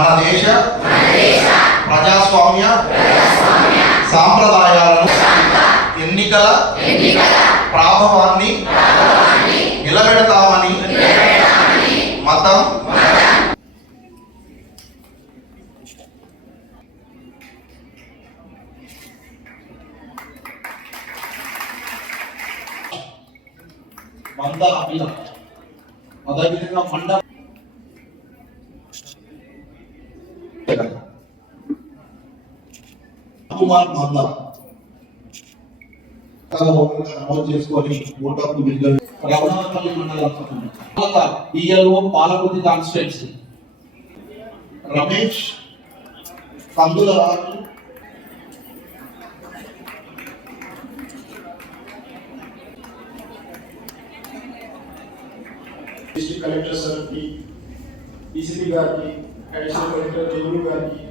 మన దేశ ప్రజాస్వామ్య సాంప్రదాయాలను ఎన్నికల ప్రాభవాన్ని నిలబెడతామని మతం మంద అభిల. అదేవిధంగా మండ కుమార్ మంద నమోదు చేసుకొని ఓటర్కు బిల్లు రమణాపల్లి మండలం ELO Palakurthi constituency Ramesh Kandula Raju district collector సార్కి డీసీపీ గారికి additional collector జేబుల్ garu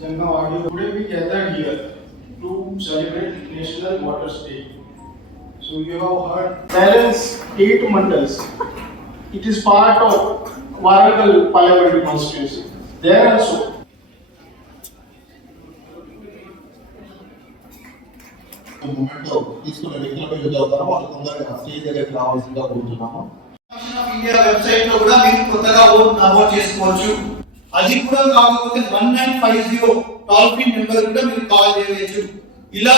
Jangam audio today we gathered here to celebrate National Waters Day. So you have heard balance eight mandals. It is part of Warangal Parliamentary constituency. There also moment తీసుకున్న వ్యక్తులపై చదువుతారో వాళ్ళు తొందరగా stage దగ్గరికి రావాల్సిందిగా కోరుతున్నాము commission of India website లో కూడా మీరు కొత్తగా ఓట్ నమోదు చేసుకోవచ్చు అది కూడా కాకపోతే one nine five zero toll free number కూడా మీరు కాల్ చేయవచ్చు. ఇలా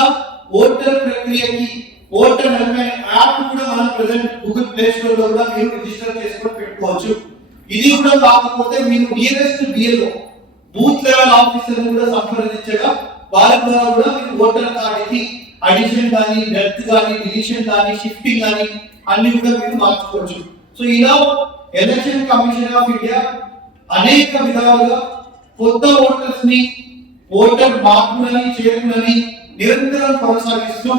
ఓటర్ ప్రక్రియకి ఓటర్ హెల్ప్ అనే యాప్ కూడా మనం ప్రజెంట్ గూగుల్ ప్లే స్టోర్లో కూడా మీరు రిజిస్టర్ చేసుకొని పెట్టుకోవచ్చు. ఇది కూడా కాకపోతే మీరు nearest BLO booth level officer కూడా సంప్రదించగా వారి ద్వారా కూడా మీరు ఓటర్ కార్డుకి అడిషన్ కానీ డెత్ కానీ డిలీషన్ కానీ షిఫ్టింగ్ కానీ అన్ని కూడా మీరు మార్చుకోవచ్చు. సో ఇలా ఎలక్షన్ కమిషన్ ఆఫ్ ఇండియా అనేక విధాలుగా కొత్త ఓటర్స్ని ఓటర్ మార్పులని చేరుకులని నిరంతరం కొనసాగిస్తూ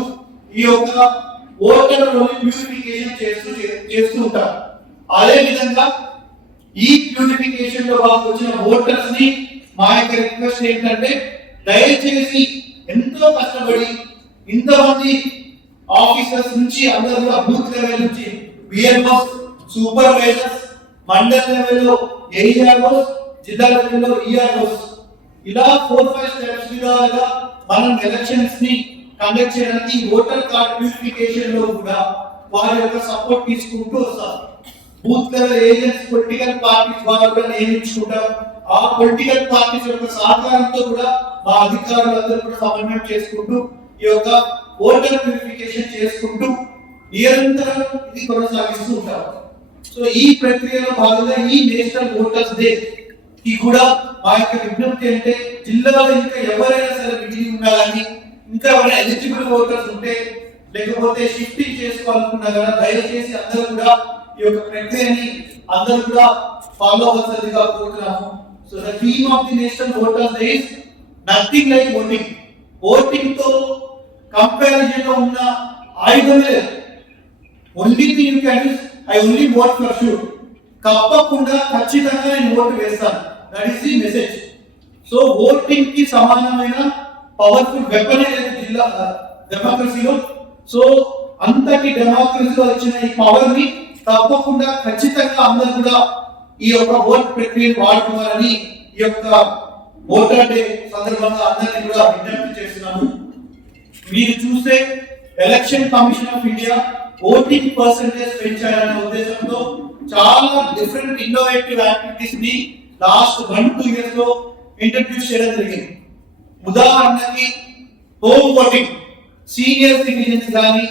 ఈ యొక్క ఓటర్ ప్యూరిఫికేషన్ చేస్తూ చేస్తూ ఉంటారు. అదే విధంగా ఈ ప్యూరిఫికేషన్లో వాళ్ళకి వచ్చిన ఓటర్స్ని మా యొక్క రిక్వెస్ట్ ఏంటంటే దయచేసి ఎంతో కష్టపడి ఇంతమంది ఆఫీసర్స్ నుంచి అందరూ కూడా బూత్ లెవెల్ నుంచి బిఎల్ఓస్ సూపర్వైజర్స్ మండల్ లెవెల్లో ఏఈఆర్ఓస్ జిల్లా లెవెల్లో ఈఆర్ఓస్ ఇలా ఫోర్ ఫైవ్ స్టెప్స్ విధాలుగా మనం ఎలక్షన్స్ని కండక్ట్ చేయడానికి ఓటర్ కార్డ్ ప్యూరిఫికేషన్లో కూడా వారి యొక్క సపోర్ట్ తీసుకుంటూ వస్తారు booth level agents political parties వారు కూడా నియమించుకుంటాం ఆ పొలిటికల్ పార్టీస్ యొక్క సహకారంతో కూడా మా అధికారులందరూ కూడా సమన్వయం చేసుకుంటూ ఈ యొక్క ఓటర్ ప్యూరిఫికేషన్ చేసుకుంటూ నిరంతరం ఇది కొనసాగిస్తూ ఉంటారు. సో ఈ ప్రక్రియలో భాగంగా ఈ నేషనల్ ఓటర్స్ డే ఈ కూడా మా యొక్క విజ్ఞప్తి అంటే జిల్లాలో ఇంకా ఎవరైనా సరే మిగిలి ఉండాలని ఇంకా ఎవరైనా ఎలిజిబుల్ ఓటర్స్ ఉంటే లేకపోతే షిఫ్టింగ్ చేసుకోవాలనుకున్నా కదా దయచేసి అందరూ కూడా ఈ యొక్క ప్రక్రియని అందరూ కూడా ఫాలో అవ్వాల్సిందిగా కోరుతున్నాము. So the theme of the National Voters Day is nothing like voting ఓటింగ్తో కంపారిజన్లో ఉన్న ఆయుధమే లేదు only thing you can I only vote for sure తప్పకుండా ఖచ్చితంగా నేను ఓటు వేస్తాను. That is the message so ఓటింగ్కి సమానమైన పవర్ఫుల్ వెపన్ అనేది జిల్లా డెమోక్రసీలో సో అంతటి డెమోక్రసీలో వచ్చిన ఈ పవర్ని తప్పకుండా ఖచ్చితంగా అందరు కూడా ఈ యొక్క ఓట్ ప్రక్రియను వాడుకోవాలని ఈ యొక్క ఓటర్ డే సందర్భంగా అందరినీ కూడా విజ్ఞప్తి చేస్తున్నాము మీరు చూస్తే Election Commission of India voting percentage పెంచాలనే ఉద్దేశంతో చాలా డిఫరెంట్ ఇన్నోవేటివ్ యాక్టివిటీస్ని లాస్ట్ వన్ టూ ఇయర్స్లో ఇంట్రడ్యూస్ చేయడం జరిగింది. ఉదాహరణకి హోమ్ ఓటింగ్ సీనియర్ సిటిజన్స్ కానీ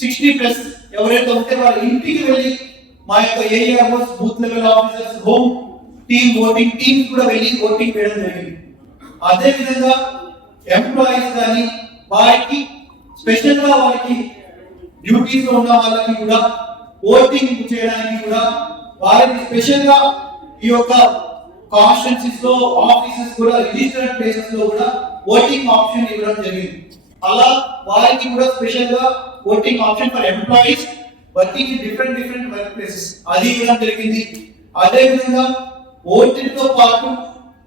సిక్స్టీ ప్లస్ ఎవరైతే ఉంటే వాళ్ళ ఇంటికి వెళ్ళి మా యొక్క AROs booth level officers home team voting team కూడా వెళ్ళి ఓటింగ్ వేయడం జరిగింది. అదే విధంగా ఎంప్లాయీస్ కానీ వారికి స్పెషల్గా వారికి డ్యూటీస్లో ఉన్న వాళ్ళకి కూడా ఓటింగ్ చేయడానికి కూడా వారికి స్పెషల్గా ఈ యొక్క కాన్స్టిట్యూన్సీస్లో ఆఫీసెస్ కూడా రిజిస్టర్డ్ ప్లేసెస్లో కూడా ఓటింగ్ ఆప్షన్ ఇవ్వడం జరిగింది. అలా వారికి కూడా స్పెషల్గా voting option for employees working different different work places. అది ఇవ్వడం జరిగింది. అదే విధంగా ఓటింగ్తో పాటు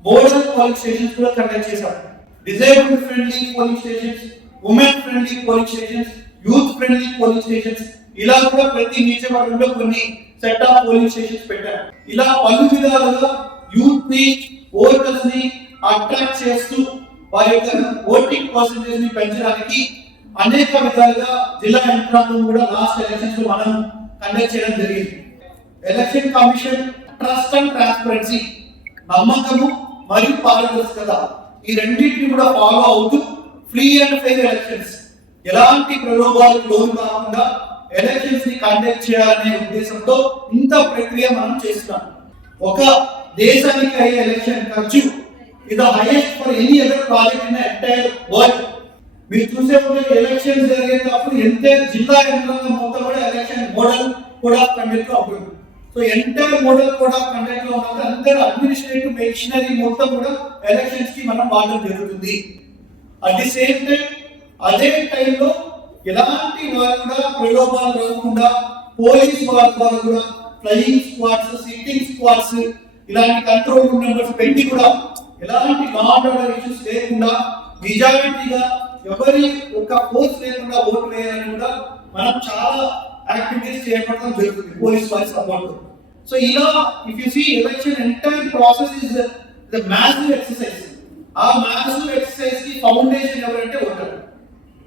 మోడల్ పోలింగ్ స్టేషన్స్ కూడా కండక్ట్ చేశారు. Disable friendly polling stations women friendly polling stations youth friendly polling stations ఇలా కూడా ప్రతి నియోజకవర్గంలో కొన్ని సెట్ ఆఫ్ పోలింగ్ స్టేషన్స్ పెట్టారు. ఇలా పలు విధాలుగా యూత్ని ఓటర్స్ని అట్రాక్ట్ చేస్తూ వారి యొక్క ఓటింగ్ పర్సంటేజ్ని పెంచడానికి అనేక విధాలుగా జిల్లా యంత్రాంగం కూడా లాస్ట్ ఎలక్షన్స్లో మనం కండక్ట్ చేయడం జరిగింది. Election Commission trust and transparency నమ్మకము మరియు పారదర్శకత ఈ రెండింటిని కూడా ఫాలో అవుతూ ఫ్రీ అండ్ ఫెయిర్ ఎలక్షన్స్. ఎలాంటి ప్రలోభాలకు లోను కాకుండా ఎలక్షన్స్ని కండక్ట్ చేయాలనే ఉద్దేశంతో ఇంత ప్రక్రియ మనం చేస్తున్నాం. ఒక దేశానికి అయ్యే ఎలక్షన్ ఖర్చు ఇది highest for any other project in entire world మీరు చూసే ఉంటే ఎలక్షన్ జరిగేటప్పుడు ఎంత జిల్లా యంత్రాంగం మొత్తం కూడా ఎలక్షన్ మోడల్ కోడ్ ఆఫ్ కండక్ట్లో ఉంటుంది. So entire model code of కండక్ట్లో ఉన్నది అందరూ అడ్మినిస్ట్రేటివ్ మెషినరీ మొత్తం కూడా ఎలక్షన్స్కి మనం వాడడం జరుగుతుంది. అట్ ది సేమ్ టైం అదే టైంలో ఎలాంటి వారు కూడా ప్రలోభాలు రాకుండా పోలీస్ వారి ద్వారా కూడా ఫ్లయింగ్ స్క్వాడ్స్ సిట్టింగ్ స్క్వాడ్స్ ఇలాంటి కంట్రోల్ రూమ్ మెంబర్స్ పెట్టి కూడా ఎలాంటి లాడ్ ఆర్డర్ ఇష్యూస్ లేకుండా నిజాయితీగా ఎవరి ఒక ఫోర్స్ లేకుండా ఓటు వేయాలని కూడా మనం చాలా యాక్టివిటీస్ చేపట్టడం జరుగుతుంది పోలీస్ వారి సపోర్ట్ సో ఇలా if you see election entire process is the massive exercise ఆ మ్యాసివ్ ఎక్సర్సైజ్కి ఫౌండేషన్ ఎవరంటే ఓటర్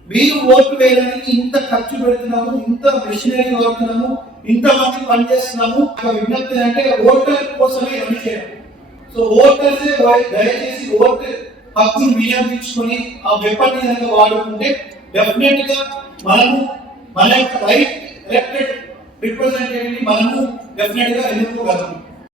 మీరు ఓటు వేయడానికి ఇంత ఖర్చు పెడుతున్నాము ఇంత మెషినరీ వాడుతున్నాము ఇంత మంది పనిచేస్తున్నాము ఒక విజ్ఞప్తి అంటే ఓటర్ కోసమే ఇవన్నీ సో ఓటర్స్ దయచేసి ఓటు హక్కును వినియోగించుకొని ఆ వెపన్ కనుక వాడుకుంటే డెఫినెట్గా మనము మన యొక్క రైట్ ఎలక్టెడ్ రిప్రజెంటేటివ్ మనము డెఫినెట్గా ఎన్నుకోగలము